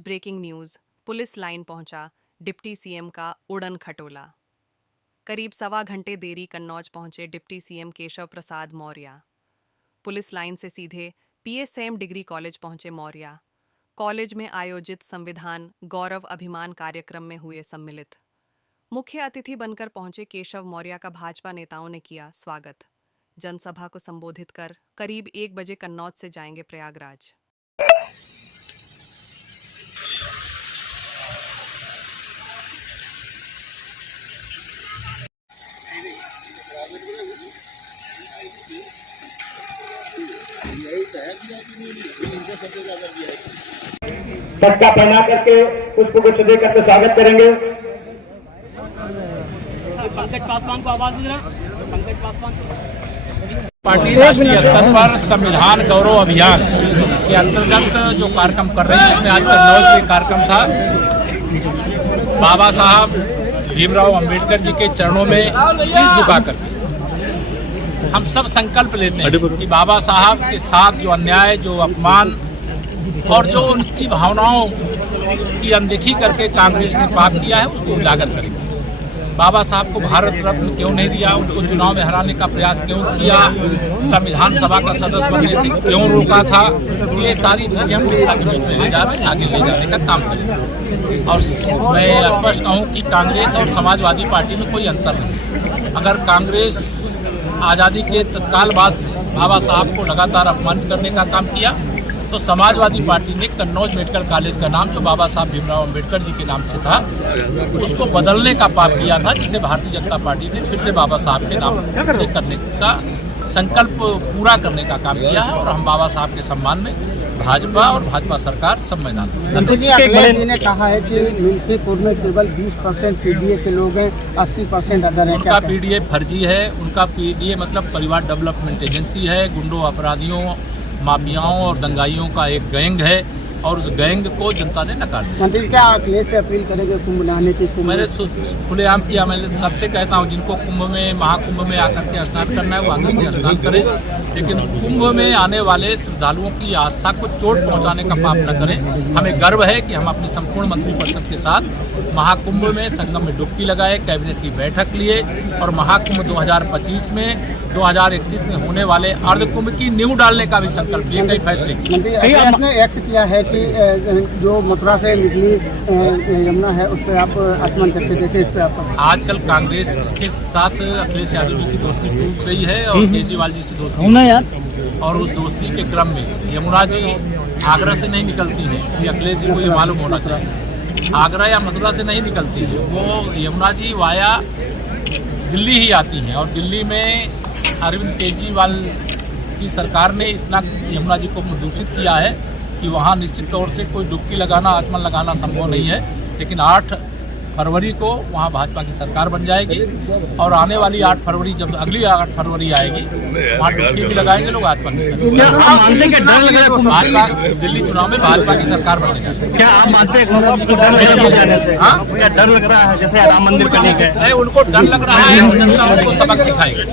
Breaking news. Police line पहुंचा deputy CM का उड़न खटोला। करीब 1.25 घंटे देरी कन्नौज पहुंचे deputy CM Keshav Prasad Maurya. Police line से सीधे पीएसएम डिग्री कॉलेज पहुंचे मौर्य। कॉलेज में आयोजित संविधान गौरव अभिमान कार्यक्रम में हुए सम्मिलित। मुख्य अतिथि बनकर पहुंचे केशव मौर्य का भाजपा नेताओं ने किया स्वागत। जनसभा को संबोधित कर करीब 1 बजे कन्नौज से जाएंगे प्रयागराज। पट्टा पहना करके पुष्प गुच्छ दे करके स्वागत करेंगे। पंकज पासवान को आवाज दीजिए। पंकज पासवान पार्टी राष्ट्रीय स्तर पर संविधान गौरव अभियान के अंतर्गत जो कार्यक्रम कर रही है, इसमें आज कन्नौज में कार्यक्रम था। बाबा साहब भीमराव अंबेडकर जी के चरणों में सिर झुकाकर हम सब संकल्प लेते हैं कि बाबा साहब के साथ जो अन्याय, जो अपमान और जो उनकी भावनाओं की अनदेखी करके कांग्रेस ने पाप किया है, उसको उजागर करेंगे। बाबा साहब को भारत रत्न क्यों नहीं दिया, उनको चुनाव में हराने का प्रयास क्यों किया, संविधान सभा का सदस्य बनने से क्यों रोका था, ये सारी चीजें हम जनता के बीच में ले जा रहे हैं, आगे ले जाने का काम करेंगे। और मैं स्पष्ट कहूँ कि कांग्रेस और समाजवादी पार्टी में कोई अंतर नहीं। अगर कांग्रेस आज़ादी के तत्काल बाद से बाबा साहब को लगातार अपमानित करने का काम किया, तो समाजवादी पार्टी ने कन्नौज मेडिकल कॉलेज का नाम, जो बाबा साहब भीमराव अंबेडकर जी के नाम से था, उसको बदलने का पाप किया था, जिसे भारतीय जनता पार्टी ने फिर से बाबा साहब के नाम से करने का संकल्प पूरा करने का काम किया है। और हम बाबा साहब के सम्मान में भाजपा और भाजपा सरकार सब मैदान में। अखिलेश जी ने कहा है कि मिल्कीपुर में केवल 20% पीडीए के लोग हैं, 80% अदर हैं। उनका पीडीए फर्जी है। उनका पीडीए मतलब परिवार डेवलपमेंट एजेंसी है। गुंडों, अपराधियों, माफियाओं और दंगाइयों का एक गैंग है, और उस गैंग को जनता ने नकार दिया। मंत्री क्या अखिलेश से अपील करेंगे कुंभ नहाने की? मैंने खुलेआम किया। मैं सबसे कहता हूँ, जिनको कुंभ में, महाकुंभ में आकर के स्नान करना है, वो आकर के स्नान करें, लेकिन कुंभ में आने वाले श्रद्धालुओं की आस्था को चोट पहुँचाने का पाप न करें। हमें गर्व है कि हम अपनी संपूर्ण मंत्रिपरिषद के साथ महाकुंभ में संगम में डुबकी लगाए, कैबिनेट की बैठक लिए, और महाकुंभ 2025 में 2031 में होने वाले अर्ध कुंभ की नींव डालने का भी संकल्प लिए, कई फैसले किए। मंत्री अखिलेश ने एक्स किया है कि जो मथुरा से निकली यमुना है, उस पर आप आचमन करके देखें। इस पर आप आजकल कांग्रेस के साथ अखिलेश यादव जी की दोस्ती टूट गई है, और केजरीवाल जी से दोस्ती यार, और उस दोस्ती के क्रम में यमुना जी आगरा से नहीं निकलती है, इसलिए अखिलेश जी को ये मालूम होना चाहिए। आगरा या मथुरा से नहीं निकलती है, वो यमुना जी वाया दिल्ली ही आती हैं, और दिल्ली में अरविंद केजरीवाल की सरकार ने इतना यमुना जी को दूषित किया है कि वहाँ निश्चित तौर से कोई डुबकी लगाना, आचमन लगाना संभव नहीं है। लेकिन 8 फरवरी को वहाँ भाजपा की सरकार बन जाएगी, और आने वाली 8 फरवरी, जब अगली 8 फरवरी आएगी, वहाँ डुबकी भी लगाएंगे लोग, आचमन भी करेंगे। भाजपा दिल्ली चुनाव में भाजपा की सरकार बनेगी। क्या आप मानते हैं डर लग रहा है जैसे राम मंदिर करने का? नहीं, उनको डर लग रहा है, जनता उनको सबक सिखाएगी।